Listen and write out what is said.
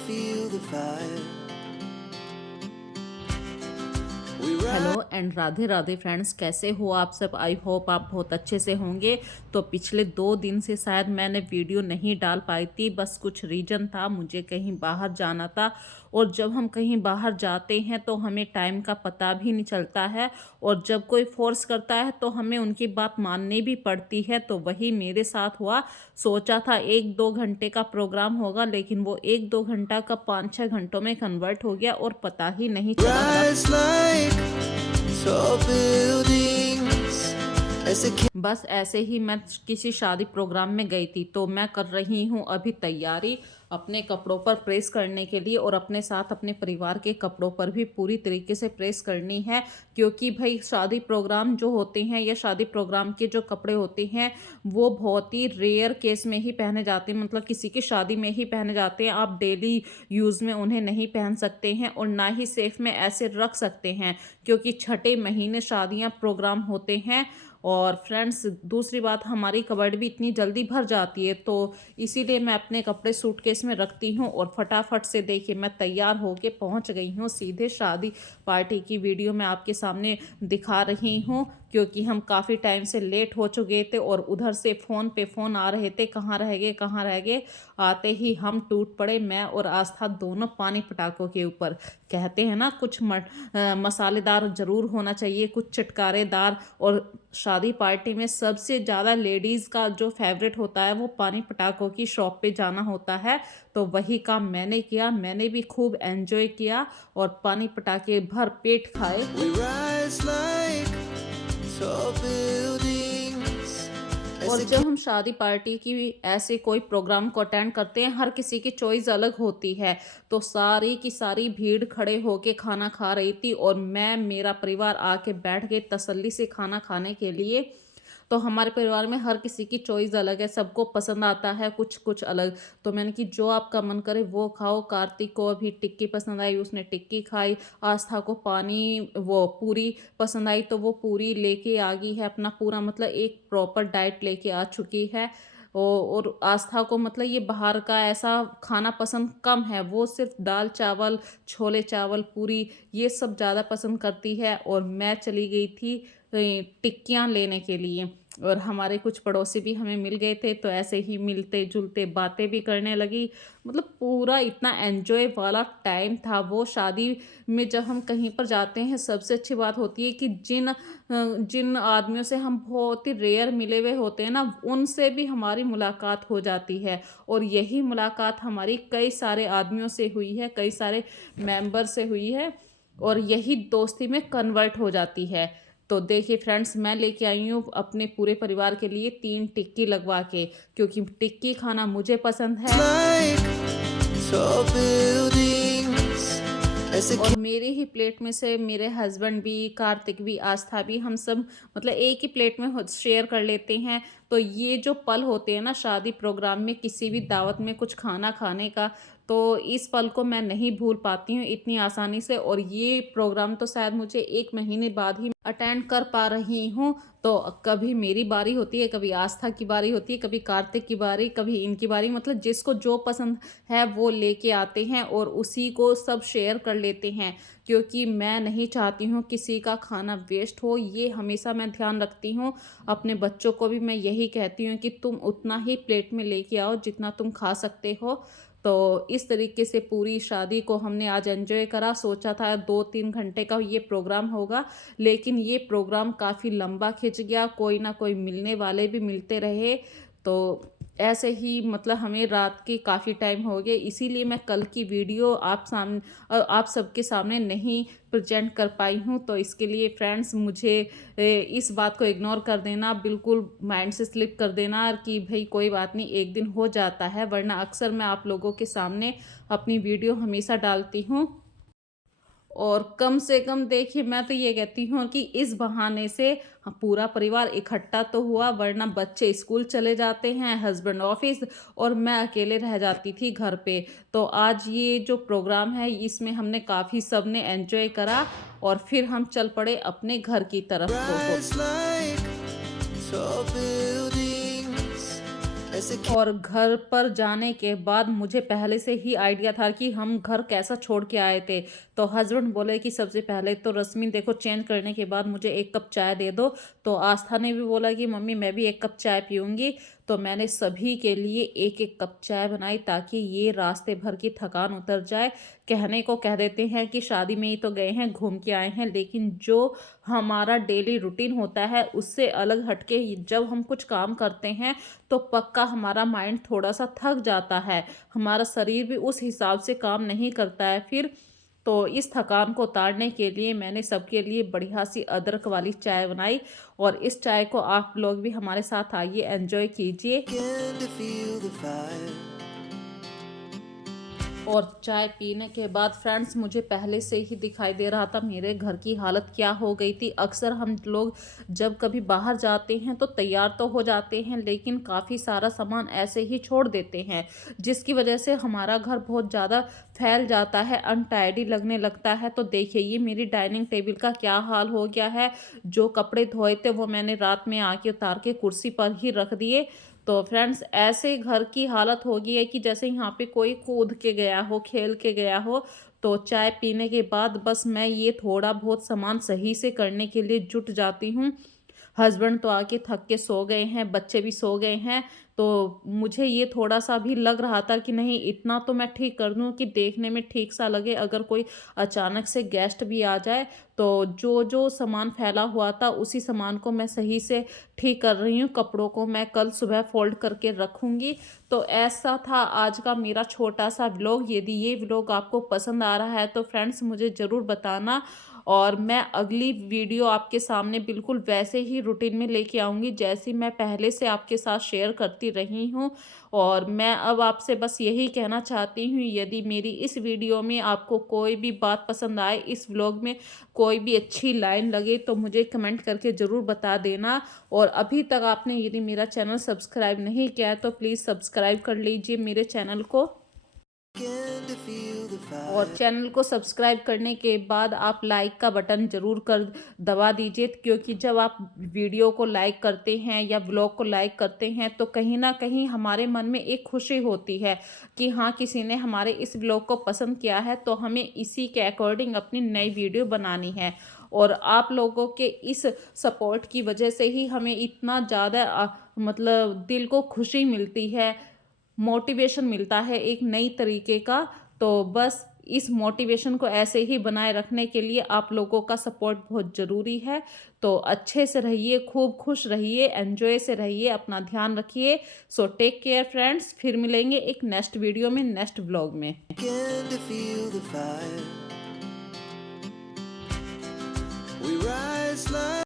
feel the fire. We hello ride. And Radhe Radhe friends, कैसे हो आप सब। आई होप आप बहुत अच्छे से होंगे। तो पिछले 2 दिन से शायद मैंने वीडियो नहीं डाल पाई थी, बस कुछ रीज़न था, मुझे कहीं बाहर जाना था। और जब हम कहीं बाहर जाते हैं तो हमें टाइम का पता भी नहीं चलता है, और जब कोई फोर्स करता है तो हमें उनकी बात माननी भी पड़ती है। तो वही मेरे साथ हुआ। सोचा था 1-2 घंटे का प्रोग्राम होगा, लेकिन वो 1-2 घंटा का 5-6 घंटों में कन्वर्ट हो गया और पता ही नहीं चला। Rise like tall buildings as the बस ऐसे ही मैं किसी शादी प्रोग्राम में गई थी, तो मैं कर रही हूँ अभी तैयारी अपने कपड़ों पर प्रेस करने के लिए, और अपने साथ अपने परिवार के कपड़ों पर भी पूरी तरीके से प्रेस करनी है। क्योंकि भाई शादी प्रोग्राम जो होते हैं या शादी प्रोग्राम के जो कपड़े होते हैं वो बहुत ही रेयर केस में ही पहने जाते हैं, मतलब किसी की शादी में ही पहने जाते हैं। आप डेली यूज़ में उन्हें नहीं पहन सकते हैं, और ना ही सेफ में ऐसे रख सकते हैं, क्योंकि छठे महीने शादियाँ प्रोग्राम होते हैं। और फ्रेंड्स, दूसरी बात, हमारी कबर्ड भी इतनी जल्दी भर जाती है, तो इसीलिए मैं अपने कपड़े सूटकेस में रखती हूँ। और फटाफट से देखिए मैं तैयार होके पहुँच गई हूँ सीधे शादी पार्टी की वीडियो मैं आपके सामने दिखा रही हूँ, क्योंकि हम काफ़ी टाइम से लेट हो चुके थे, और उधर से फ़ोन पे फ़ोन आ रहे थे, कहाँ रह गए कहाँ रह गए। आते ही हम टूट पड़े, मैं और आस्था दोनों पानी पटाखों के ऊपर। कहते हैं ना, कुछ मसालेदार ज़रूर होना चाहिए, कुछ चटकारेदार। और शादी पार्टी में सबसे ज़्यादा लेडीज़ का जो फेवरेट होता है वो पानी पटाखों की शॉप पे जाना होता है। तो वही काम मैंने किया, मैंने भी खूब एंजॉय किया और पानी पटाखे भर पेट खाए। we rise like tall buildings as और the जब हम शादी पार्टी की ऐसे कोई प्रोग्राम को अटेंड करते हैं, हर किसी की चॉइस अलग होती है। तो सारी की सारी भीड़ खड़े होके खाना खा रही थी, और मैं, मेरा परिवार आके बैठ गए तसल्ली से खाना खाने के लिए। तो हमारे परिवार में हर किसी की चॉइस अलग है, सबको पसंद आता है कुछ कुछ अलग। तो मैंने कि जो आपका मन करे वो खाओ। कार्तिक को अभी टिक्की पसंद आई, उसने टिक्की खाई। आस्था को पानी वो पूरी पसंद आई, तो वो पूरी लेके आ गई है अपना पूरा, मतलब एक प्रॉपर डाइट लेके आ चुकी है। और आस्था को मतलब ये बाहर का ऐसा खाना पसंद कम है, वो सिर्फ दाल चावल, छोले चावल, पूरी, ये सब ज़्यादा पसंद करती है। और मैं चली गई थी टिक्कियाँ लेने के लिए, और हमारे कुछ पड़ोसी भी हमें मिल गए थे, तो ऐसे ही मिलते जुलते बातें भी करने लगी। मतलब पूरा इतना एन्जॉय वाला टाइम था वो। शादी में जब हम कहीं पर जाते हैं, सबसे अच्छी बात होती है कि जिन आदमियों से हम बहुत ही रेयर मिले हुए होते हैं ना, उनसे भी हमारी मुलाकात हो जाती है। और यही मुलाकात हमारी कई सारे आदमियों से हुई है, कई सारे मेंबर से हुई है, और यही दोस्ती में कन्वर्ट हो जाती है। तो देखिए फ्रेंड्स, मैं लेके आई हूँ अपने पूरे परिवार के लिए 3 टिक्की लगवा के, क्योंकि टिक्की खाना मुझे पसंद है। like tall buildings as the और मेरे ही प्लेट में से मेरे हस्बैंड भी, कार्तिक भी, आस्था भी, हम सब मतलब एक ही प्लेट में शेयर कर लेते हैं। तो ये जो पल होते हैं ना शादी प्रोग्राम में, किसी भी दावत में कुछ खाना खाने का, तो इस पल को मैं नहीं भूल पाती हूँ इतनी आसानी से। और ये प्रोग्राम तो शायद मुझे 1 महीने बाद ही अटेंड कर पा रही हूँ। तो कभी मेरी बारी होती है, कभी आस्था की बारी होती है, कभी कार्तिक की बारी, कभी इनकी बारी, मतलब जिसको जो पसंद है वो लेके आते हैं और उसी को सब शेयर कर लेते हैं। क्योंकि मैं नहीं चाहती हूँ किसी का खाना वेस्ट हो, ये हमेशा मैं ध्यान रखती हूँ। अपने बच्चों को भी मैं यही कहती हूँ कि तुम उतना ही प्लेट में लेके आओ जितना तुम खा सकते हो। तो इस तरीके से पूरी शादी को हमने आज एंजॉय करा। सोचा था 2-3 घंटे का ये प्रोग्राम होगा, लेकिन ये प्रोग्राम काफ़ी लंबा खिंच गया, कोई ना कोई मिलने वाले भी मिलते रहे। तो ऐसे ही मतलब हमें रात के काफ़ी टाइम हो गए, इसीलिए मैं कल की वीडियो आप सबके सामने नहीं प्रेजेंट कर पाई हूँ। तो इसके लिए फ्रेंड्स, मुझे इस बात को इग्नोर कर देना, बिल्कुल माइंड से स्लिप कर देना कि भाई कोई बात नहीं, एक दिन हो जाता है। वरना अक्सर मैं आप लोगों के सामने अपनी वीडियो हमेशा डालती हूँ। और कम से कम देखिए, मैं तो ये कहती हूँ कि इस बहाने से पूरा परिवार इकट्ठा तो हुआ, वरना बच्चे स्कूल चले जाते हैं, हस्बैंड ऑफिस, और मैं अकेले रह जाती थी घर पे। तो आज ये जो प्रोग्राम है इसमें हमने काफ़ी सबने एंजॉय करा, और फिर हम चल पड़े अपने घर की तरफ को। rise like tall buildings ऐसे और घर पर जाने के बाद मुझे पहले से ही आइडिया था कि हम घर कैसा छोड़ के आए थे। तो हस्बैंड बोले कि सबसे पहले तो रश्मि देखो चेंज करने के बाद मुझे 1 कप चाय दे दो। तो आस्था ने भी बोला कि मम्मी मैं भी 1 कप चाय पीऊँगी। तो मैंने सभी के लिए 1-1 कप चाय बनाई ताकि ये रास्ते भर की थकान उतर जाए। कहने को कह देते हैं कि शादी में ही तो गए हैं, घूम के आए हैं, लेकिन जो हमारा डेली रूटीन होता है उससे अलग हटके जब हम कुछ काम करते हैं तो पक्का हमारा माइंड थोड़ा-सा थक जाता है। हमारा शरीर भी उस हिसाब से काम नहीं करता है फिर। तो इस थकान को उतारने के लिए मैंने सबके लिए बढ़िया-सी अदरक वाली चाय बनाई और इस चाय को आप लोग भी हमारे साथ आइए, एन्जॉय कीजिए। begin to feel the fire. और चाय पीने के बाद फ्रेंड्स मुझे पहले से ही दिखाई दे रहा था मेरे घर की हालत क्या हो गई थी। अक्सर हम लोग जब कभी बाहर जाते हैं तो तैयार तो हो जाते हैं लेकिन काफ़ी सारा सामान ऐसे ही छोड़ देते हैं, जिसकी वजह से हमारा घर बहुत ज़्यादा फैल जाता है, अनटाइडी लगने लगता है। तो देखिए ये मेरी डाइनिंग टेबल का क्या हाल हो गया है। जो कपड़े धोए थे वो मैंने रात में आके उतार के कुर्सी पर ही रख दिए। तो फ्रेंड्स ऐसे घर की हालत हो गई है कि जैसे यहाँ पे कोई कूद के गया हो, खेल के गया हो। तो चाय पीने के बाद बस मैं ये थोड़ा बहुत सामान सही से करने के लिए जुट जाती हूँ। हस्बैंड तो आके थक के सो गए हैं, बच्चे भी सो गए हैं। तो मुझे ये थोड़ा-सा भी लग रहा था कि नहीं इतना तो मैं ठीक कर दूँ कि देखने में ठीक-सा लगे। अगर कोई अचानक से गेस्ट भी आ जाए तो जो-जो सामान फैला हुआ था उसी सामान को मैं सही से ठीक कर रही हूँ। कपड़ों को मैं कल सुबह फ़ोल्ड करके रखूँगी। तो ऐसा था आज का मेरा छोटा-सा व्लॉग। यदि ये व्लॉग आपको पसंद आ रहा है तो फ्रेंड्स मुझे ज़रूर बताना और मैं अगली वीडियो आपके सामने बिल्कुल वैसे ही रूटीन में लेके आऊँगी जैसी मैं पहले से आपके साथ शेयर करती रही हूँ। और मैं अब आपसे बस यही कहना चाहती हूँ यदि मेरी इस वीडियो में आपको कोई भी बात पसंद आए, इस व्लॉग में कोई भी अच्छी लाइन लगे तो मुझे कमेंट करके ज़रूर बता देना। और अभी तक आपने यदि मेरा चैनल सब्सक्राइब नहीं किया है तो प्लीज़ सब्सक्राइब कर लीजिए मेरे चैनल को। Begin to feel the और fire. चैनल को सब्सक्राइब करने के बाद आप लाइक का बटन ज़रूर कर दबा दीजिए, क्योंकि जब आप वीडियो को लाइक करते हैं या ब्लॉग को लाइक करते हैं तो कहीं ना कहीं हमारे मन में एक खुशी होती है कि हाँ किसी ने हमारे इस ब्लॉग को पसंद किया है तो हमें इसी के अकॉर्डिंग अपनी नई वीडियो बनानी है। और आप लोगों के इस सपोर्ट की वजह से ही हमें इतना ज़्यादा मतलब दिल को खुशी मिलती है, मोटिवेशन मिलता है एक नई तरीके का। तो बस इस मोटिवेशन को ऐसे ही बनाए रखने के लिए आप लोगों का सपोर्ट बहुत ज़रूरी है। तो अच्छे से रहिए, खूब खुश रहिए, एन्जॉय से रहिए, अपना ध्यान रखिए। सो टेक केयर फ्रेंड्स, फिर मिलेंगे एक नेक्स्ट वीडियो में, नेक्स्ट व्लॉग में। Begin to feel the fire. We rise like